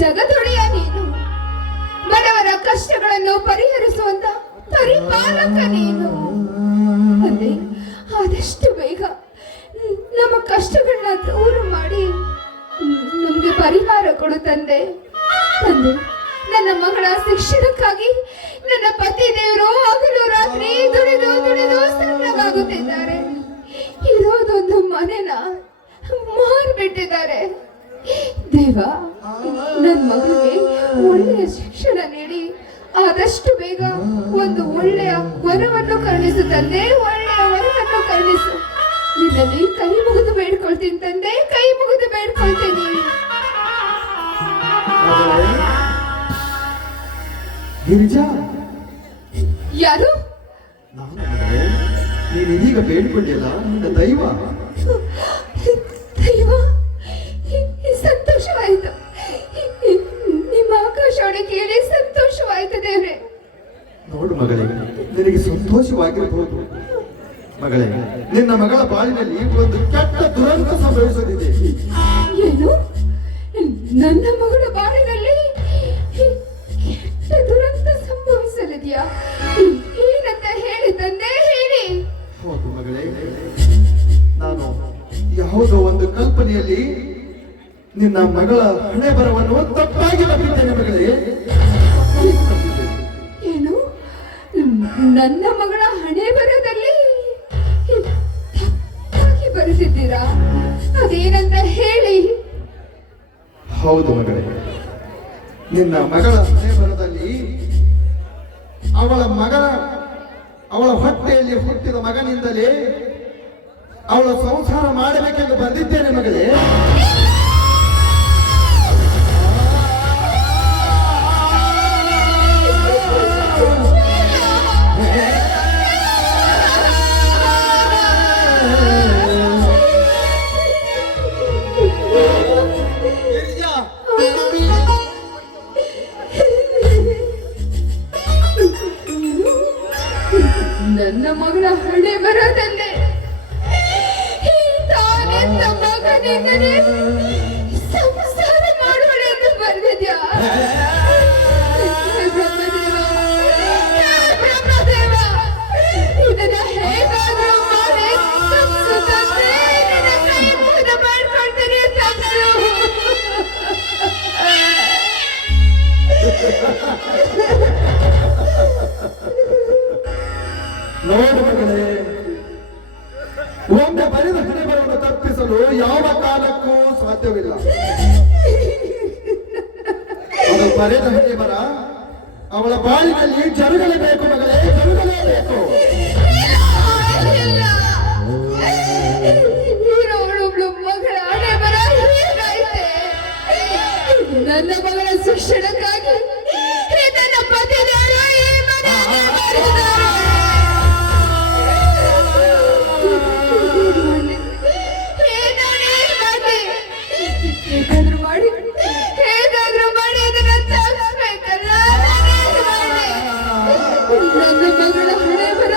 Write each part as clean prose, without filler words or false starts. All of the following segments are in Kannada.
ಜಗದೊಡೆಯ ನೀನು, ಬಡವರ ಕಷ್ಟಗಳನ್ನು ಪರಿಹರಿಸುವಂತ ಪರಿಪಾಲಕ ನೀನು. ತಂದೆ, ಆದಷ್ಟು ಬೇಗ ನಮ್ಮ ಕಷ್ಟಗಳನ್ನ ದೂರ ಮಾಡಿ ನಮ್ಗೆ ಪರಿಹಾರ ಕೊಡು ತಂದೆ. ತಂದೆ, ನನ್ನ ಮಗಳ ಶಿಕ್ಷಣಕ್ಕಾಗಿ ನನ್ನ ಪತಿ ದೇವರು ಹಗಲು ರಾತ್ರಿ ದುಡಿದು ದುಡಿದು ಸಣ್ಣಗಾಗುತ್ತಿದ್ದಾರೆ. ಇರೋದೊಂದು ಮನೆನ ಮಾರ್ಬಿಟ್ಟಿದ್ದಾರೆ. ದೇವ, ನನ್ನ ಮಗಳಿಗೆ ಒಳ್ಳೆಯ ಶಿಕ್ಷಣ ನೀಡಿ ಆದಷ್ಟು ಬೇಗ ಒಂದು ಒಳ್ಳೆಯ ವರವನ್ನು ಕರುಣಿಸು ತಂದೆ, ಒಳ್ಳೆಯ ವರವನ್ನು ಕರುಣಿಸು. ನಿನ್ನಲ್ಲಿ ಕೈ ಮುಗಿದು ಬೇಡ್ಕೊಳ್ತೀನಿ ತಂದೆ, ಕೈ ಮುಗಿದು ಬೇಡ್ಕೊಳ್ತೀನಿ. ಗಿರಿಜಾ, ಯಾರು? ನೀನು ಇದೀಗ ಬೇಡ್ಕೊಂಡಿಲ್ಲ, ನಿನ್ನ ದೈವ. ದೈವ, ಸಂತೋಷವಾಯಿತು. ನಿಮ್ಮ ಆಕಾಶವಾಣಿ ಕೇಳಿ ಸಂತೋಷವಾಯಿತು ದೇವ್ರೆ. ನೋಡು ಮಗಳೇ, ನಿನಗೆ ಸಂತೋಷವಾಗಿರಬಹುದು. ಮಗಳೇ, ನಿನ್ನ ಮಗಳ ಬಾಳಿನಲ್ಲಿ ಒಂದು ಕೆಟ್ಟ ದುರಂತ ಸಂಭವಿಸಲಿದೆ. ಏನು? ನನ್ನ ಮಗಳ ಬಾಳಿನಲ್ಲಿ ಕೆಟ್ಟ ದುರಂತ ಸಂಭವಿಸಲಿದೆಯಾ? ಏನಂತ ಹೇಳಿ ತಂದೆ, ಹೇಳಿ. ಹೌದು ಮಗಳೇ, ನಾನು ಯಾವುದೋ ಒಂದು ಕಲ್ಪನೆಯಲ್ಲಿ ನಿನ್ನ ಮಗಳ ಹಣೆ ಬರವನ್ನು ತಪ್ಪಾಗಿ ನಂಬಿದ್ದೇನೆ ಮಗಳೇ. ಏನು? ನನ್ನ ಮಗಳ ಹಣೆ ಬರದಲ್ಲಿ ತಪ್ಪಾಗಿ ಬರೆದಿದ್ದೀರಾ? ಅದೇನಂತ ಹೇಳಿ. ಹೌದು ಮಗಳೇ, ನಿನ್ನ ಮಗಳ ಹಣೆ ಬರದಲ್ಲಿ ಅವಳ ಹೊಟ್ಟೆಯಲ್ಲಿ ಹುಟ್ಟಿದ ಮಗನಿಂದಲೇ ಅವಳ ಸಂಸಾರ ಮಾಡಬೇಕೆಂದು ಬಂದಿದ್ದೇನೆ ಮಗಳೇ. ನನ್ನ ಮಗಳ ಹಣೆ ಬರೋದಲ್ಲೇ ತಾನೆಂತ ಮಗನಿಂದಲೇ ಸಂಸಾರ ಮಾಡುವಳೆ ಎಂದು ಬರೆದಿದ್ಯಾ? ಬ್ರಹ್ಮದೇವ, ಇದನ್ನ ಹೇಗಾದ್ರೂ ಮಾಡಿ ತಪ್ಸು ತಂದೆ, ನಿನ್ನ ಕೈ ಮುಗಿದು ಮಾಡ್ಕೊಳ್ತೀನಿ, ತಪ್ಸು. ನೋಡು ಮಗಳೇ, ಒಮ್ಮೆ ಬರೆದ ಹಣೆ ಬರವನ್ನು ತಪ್ಪಿಸಲು ಯಾವ ಕಾಲಕ್ಕೂ ಸಾಧ್ಯವಿಲ್ಲ. ಅದು ಬರೆದ ಹಣೆ ಬರ ಅವಳ ಬಾಳಿನಲ್ಲಿ ಜರುಗಲೇಬೇಕು ಮಗಳೇ, ಜರುಗಲೇಬೇಕು. ಇವಳೊಬ್ಳು ಮಗಳ ಹಣೆ ಬರ ಹೀಗಾಯ್ತೆ. ನನ್ನ ಮಗಳ ಶಿಕ್ಷಣಕ್ಕಾಗಿ ನನ್ನ ಪತಿ ದೇವರು ಈ ಮನೆಯಲ್ಲಿ ಮಾಡಿದ್ದಾರೆ. ಹೇಗಾದ್ರೂ ಮಾಡಿ ಅದನ್ನ ತಪ್ಪಿಸ್ಬೇಕಲ್ಲ. ನನ್ನ ಮಗಳ ಹಣೆ ಬರ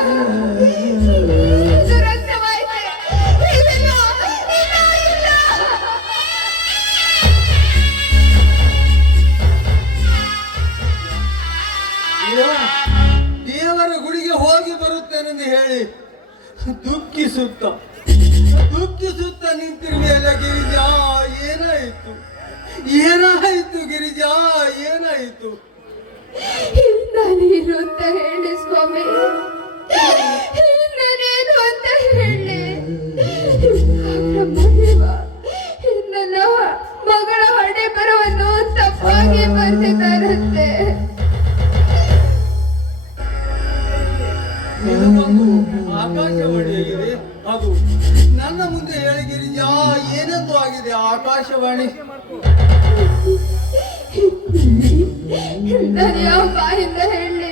ದುರಂತವಾಯ್ತೆ. ಇಲ್ಲ, ಇಲ್ಲ. ದೇವರ ಗುಡಿಗೆ ಹೋಗಿ ಬರುತ್ತೇನೆಂದು ಹೇಳಿ ದುಃಖಿಸುತ್ತ ನಿಂತಿರುವೆಯಲ್ಲ ಗಿರಿಜಾ. ಏನಾಯಿತು ಗಿರಿಜಾ, ಏನಾಯಿತು? ನಾನೇನು ಅಂತ ಹೇಳಿ ಸ್ವಾಮಿ, ನಾನೇನು ಅಂತ ಹೇಳಿ. ಬ್ರಹ್ಮದೇವ, ನನ್ನ ಮಗಳ ಹಣೆ ಬರವನ್ನು ತಪ್ಪಾಗಿ ಬರ್ತಿದ್ದಾರಂತೆ. ಆಕಾಶವಾಣಿಯಾಗಿದೆ ಅದು. ನನ್ನ ಮುಂದೆ ಹೇಳಿ ಗಿರಿಜಾ, ಏನೆಂದು ಆಗಿದೆ ಆಕಾಶವಾಣಿ? ನಾನು ಯಾವ ಬಾಯಿಂದ ಹೇಳಿ,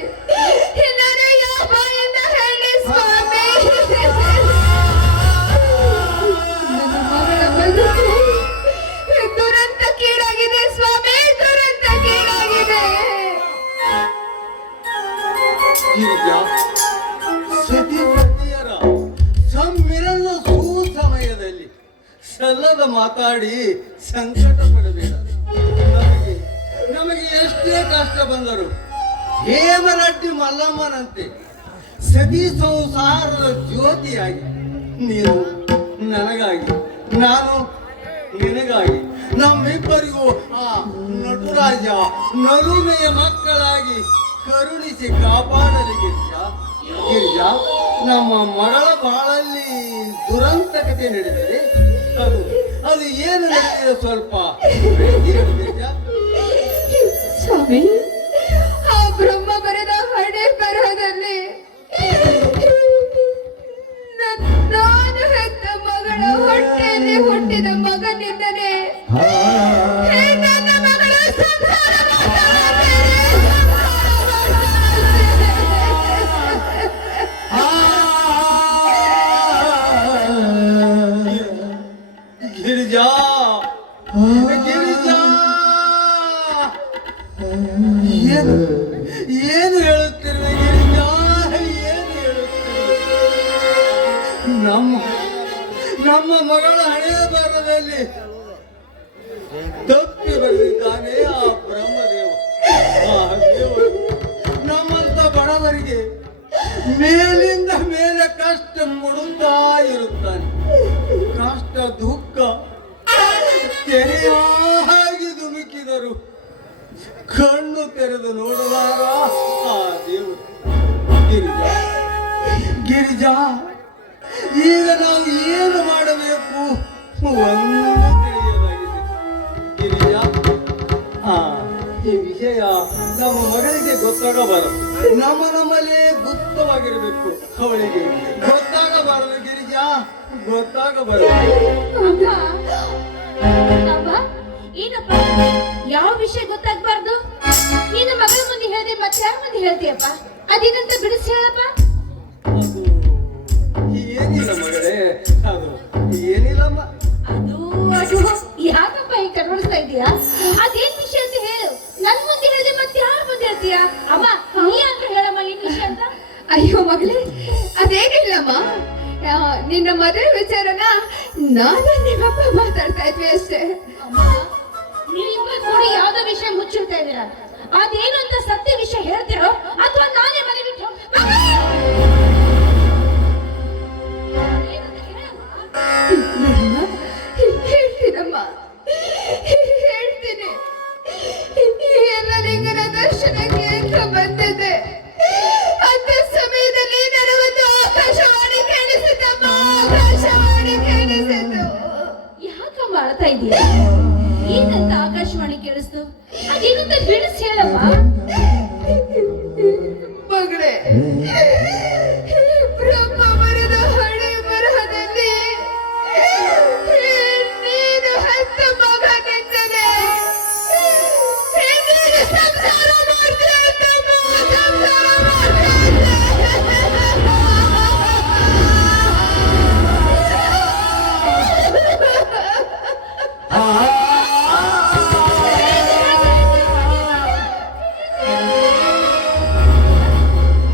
ನಾನು ಯಾವ ಬಾಯಿಂದ ಹೇಳಿ ಸ್ವಾಮಿ. ನನ್ನ ಮಗಳ ಬದುಕು ದುರಂತಕ್ಕೀಡಾಗಿದೆ ಸ್ವಾಮಿ, ದುರಂತಕ್ಕೀಡಾಗಿದೆ. ಗಿರಿಜಾ, ಸತಿಯರ ಸಮ್ಮಿಲನ ಸಲ್ಲದ ಮಾತಾಡಿ ಸಂಕಟ ಪಡಬೇಡ. ನಮಗೆ ಎಷ್ಟೇ ಕಷ್ಟ ಬಂದರು ಹೇಮರೆಡ್ಡಿ ಮಲ್ಲಮ್ಮನಂತೆ ಸತಿ ಸಂಸಾರದ ಜ್ಯೋತಿಯಾಗಿ ನೀನು ನನಗಾಗಿ, ನಾನು ನಿನಗಾಗಿ, ನಮ್ಮಿಬ್ಬರಿಗೂ ಆ ನಟರಾಜ ನಲುಮೆಯ ಮಕ್ಕಳಾಗಿ ಕರುಣಿಸಿ ಕಾಪಾಡಲಿ ಗಿರಿಜಾ. ಗಿರಿಜಾ, ನಮ್ಮ ಮಗಳ ಬಾಳಲ್ಲಿ ದುರಂತ ಕಥೆ ನಡೆದಿದೆ. ಅದು ಏನು ನಡೆದಿದೆ ಸ್ವಲ್ಪ ಹೇಳು ಗಿರಿಜಾ. ಸ್ವಾಮಿ, ಆ ಬ್ರಹ್ಮ ಬರೆದ ಹಣೆ ಬರಹದಲ್ಲಿ ನಾನು ಹೆತ್ತ ಮಗಳ ಹೊಟ್ಟೆಯಲ್ಲಿ ಹುಟ್ಟಿದ ಮಗನಿಂದಲೇ ನನ್ನ ಮಗಳ ಸಂಸಾರ ಗಿರಿಜಾ, ಗಿರಿಜಾ, ಏನು ಏನು ಹೇಳುತ್ತಿರುವೆ ಗಿರಿಜಾ, ಏನು ಹೇಳುತ್ತಿರುವೆ? ನಮ್ಮ ಮಗಳ ಹಣೆ ಬರದಲ್ಲಿ ತಪ್ಪಿ ಬರೆದಿದ್ದಾನೆ ಆ ಬ್ರಹ್ಮದೇವ. ಆ ದೇವರು ನಮ್ಮಂತ ಬಡವರಿಗೆ ಮೇಲಿಂದ ಮೇಲೆ ಕಷ್ಟ ಮುಡುತ್ತಾ ಇರುತ್ತಾನೆ. ಕಷ್ಟ ದುಃಖ ತೆರೆಯಾಗಿ ಧುಮುಕಿದರು ಕಣ್ಣು ತೆರೆದು ನೋಡಲಾರ ಆ ದೇವರು. ಗಿರಿಜಾ, ಗಿರಿಜಾ, ಈಗ ನಾವು ಏನು ಮಾಡಬೇಕು ಒಂದು ತಿಳಿಯಲಾಗಿದೆ ಗಿರಿಜಾ. ಈ ವಿಷಯ ನಮ್ಮ ಮಗಳಿಗೆ ಗೊತ್ತಾಗಬಾರದು. ನಮ್ಮಲ್ಲೇ ಗುಪ್ತವಾಗಿರಬೇಕು. ಅವಳಿಗೆ ಗೊತ್ತಾಗಬಾರದು ಗಿರಿಜಾ, ಗೊತ್ತಾಗಬಾರದು. ಅಮ್ಮ, ಏನಪ್ಪ, ಯಾವ ವಿಷಯ ಗೊತ್ತಾಗ್ಬಾರ್ದು? ನೀನು ಮಗಳ ಮುಂದೆ ಹೇಳಿದೆ ಮತ್ತೆ ಯಾರ ಮುಂದೆ ಹೇಳ್ತೀಯಪ್ಪ? ಅದೇನಂತ ಬಿಡಿಸಿ ಹೇಳಪ್ಪ. ಅದು ಏನಿಲ್ಲ ಮಗಳೇ, ಅದು ಏನಿಲ್ಲಮ್ಮ. ಅದು ಅದು ಯಾಕಪ್ಪ ಈಗ ಕನ್ವರ್ಸ್ತಾ ಇದೀಯಾ? ಅದೇನ್ ವಿಷಯ ಅಂತ ಹೇಳು. ನನ್ ಮುಂದೆ ಹೇಳಿದೆ ಮತ್ತೆ ಯಾರ ಮುಂದೆ ಹೇಳ್ತೀಯಾ? ಅಮ್ಮ, ನೀ ಅಂತ ಹೇಳಮ್ಮ, ಏನ್ ವಿಷಯ ಅಂತ? ಅಯ್ಯೋ ಮಗಳೇ, ಅದೇನಿಲ್ಲಮ್ಮ, ನಿನ್ನ ಮದುವೆ ವಿಚಾರನ ನಾನು ನಿಮ್ಮಪ್ಪ ಮಾತಾಡ್ತಾ ಇದ್ವಿ ಅಷ್ಟೇ. ಅಮ್ಮ, ನೀವಿಬ್ಬರು ಕೂಡಿ ಯಾವ್ದೋ ವಿಷಯ ಮುಚ್ಚಿಡ್ತಾ ಇದ್ದೀರಾ. ಅದೇನು ಅಂತ ಸತ್ಯ ವಿಷಯ ಹೇಳ್ತಿರೋ ಅಥವಾ ನಾನೇ ಮನೆ ಬಿಟ್ಟು ಹೇಳ್ತೀನಮ್ಮ, ಹೇಳ್ತೀನಿ. ಎಲ್ಲ ಲಿಂಗನ ದರ್ಶನಕ್ಕೆ ಅಂತ ಬಂದಿದ್ದೆ. ಅಂತ ಸಮಯದಲ್ಲಿ ನನಗೊಂದು ಆಕಾಶವಾಣಿ ಕೇಳಿಸಿತಮ್ಮ, ಆಕಾಶವಾಣಿ ಕೇಳಿಸಿತು. ಯಾಕಮ್ಮ ಅಳ್ತಾ ಇದೀಯ? ಏನಂತ ಆಕಾಶವಾಣಿ ಕೇಳಿಸ್ತು? ಅದೇನಂತ ಬಿಡಿಸಿ ಹೇಳಮ್ಮ. ಮಗಳೇ, ಬ್ರಹ್ಮ ಬರೆದ ಹಣೆ ಬರಹದಲ್ಲಿ ನೀನು ಹೆತ್ತ ಮಗನಿಂದಲೇ ನೀನು ಸಂಸಾರ ಮಾಡ್ತೀಯ ಅಂತಮ್ಮ, ಸಂಸಾರ ಮಾಡ್ತೀಯ.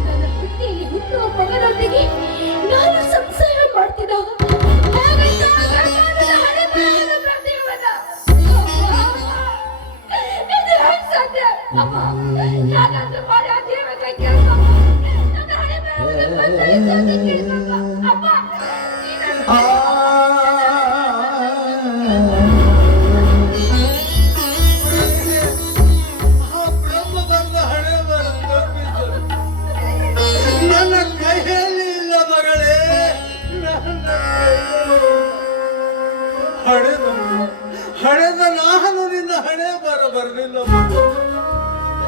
ನನ್ನ ಹೊಟ್ಟೆಯಲ್ಲಿ ಹುಟ್ಟುವ ಮಗನೊಂದಿಗೆ ನಾನು ಸಂಸಾರ ಮಾಡ್ತೀನ? ಹಾಗಂತ ನನ್ನ ಹಣೆ ಬರಹದ ಪ್ರತಿಯೊಂದನ್ನ ಇದು ಹೆಂಗ್ ಸಾಧ್ಯ? ಅಮ್ಮ, ಯಾರಾದ್ರೂ ಮಾಡಿ ಆ ದೇವತೆ ಕೇಳ್ಸಮ್ಮ. ನನ್ನ ಹಣೆ ಬರಹದ ಪ್ರತಿಯೊಂದನ್ನ ಕೇಳ್ಸಮ್ಮ. ಅಮ್ಮ, ಆ ಬ್ರಹ್ಮ ಬಂದ ಹಣೆ ಬರ ತಪ್ಪಿಸಲು ನನ್ನ ಕೈಯಲ್ಲಿ ಇಲ್ಲ ಮಗಳೇ. ನನ್ನ ಹಣೆದ ನಾನು ನಿನ್ನ ಹಣೆ ಬರಲಿಲ್ಲ.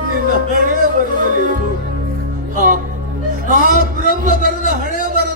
ನಿನ್ನ ಹಣೆ ಬರದಲ್ಲಿ ಆ ಬ್ರಹ್ಮ ಬರೆದ ಹಣೆ ಬರ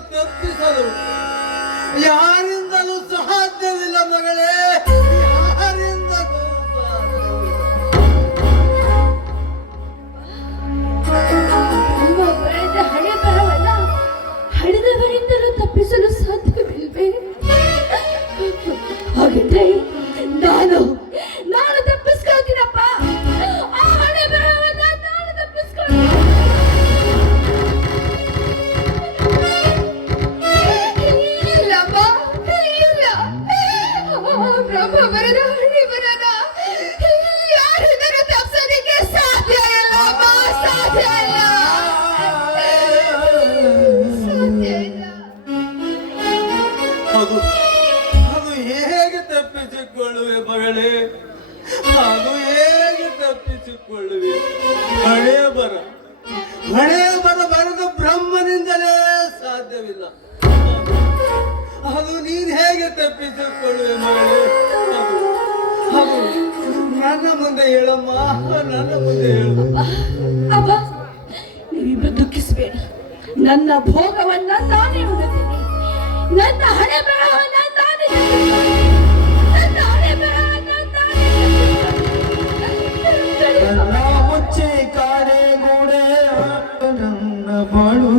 ಹಣೆ ಬರ ಹಣೆ ಬರೆದು ಬ್ರಹ್ಮನಿಂದಲೇ ಸಾಧ್ಯವಿಲ್ಲ. ಅದು ನೀನು ಹೇಗೆ ತಪ್ಪಿಸಿಕೊಳ್ಳುವೆ ಮಗಳೇ? ಅದು ನನ್ನ ಮುಂದೆ ಹೇಳಮ್ಮ, ನನ್ನ ಮುಂದೆ ಹೇಳು. ಅಬ್ಬ, ನೀವಿಬ್ಬರು ದುಃಖಿಸಬೇಡಿ. ನನ್ನ ಭೋಗವನ್ನ ನಾನೇ ಉಡುತ್ತೇನೆ. ನನ್ನ ಹಣೆ ಬರಹವನ್ನ ನಾನೇ ತೆಗೆದುಕೊಳ್ಳುತ್ತೇನೆ. ನನ್ನ ಹಣೆ ಬರಹವನ್ನ ನಾನೇ ತೆಗೆದುಕೊಳ್ಳುತ್ತೇನೆ. ಮುಚ್ಚಿ ಕಾಡೆ ಗೂಡೆ ನನ್ನ ಬಾಳು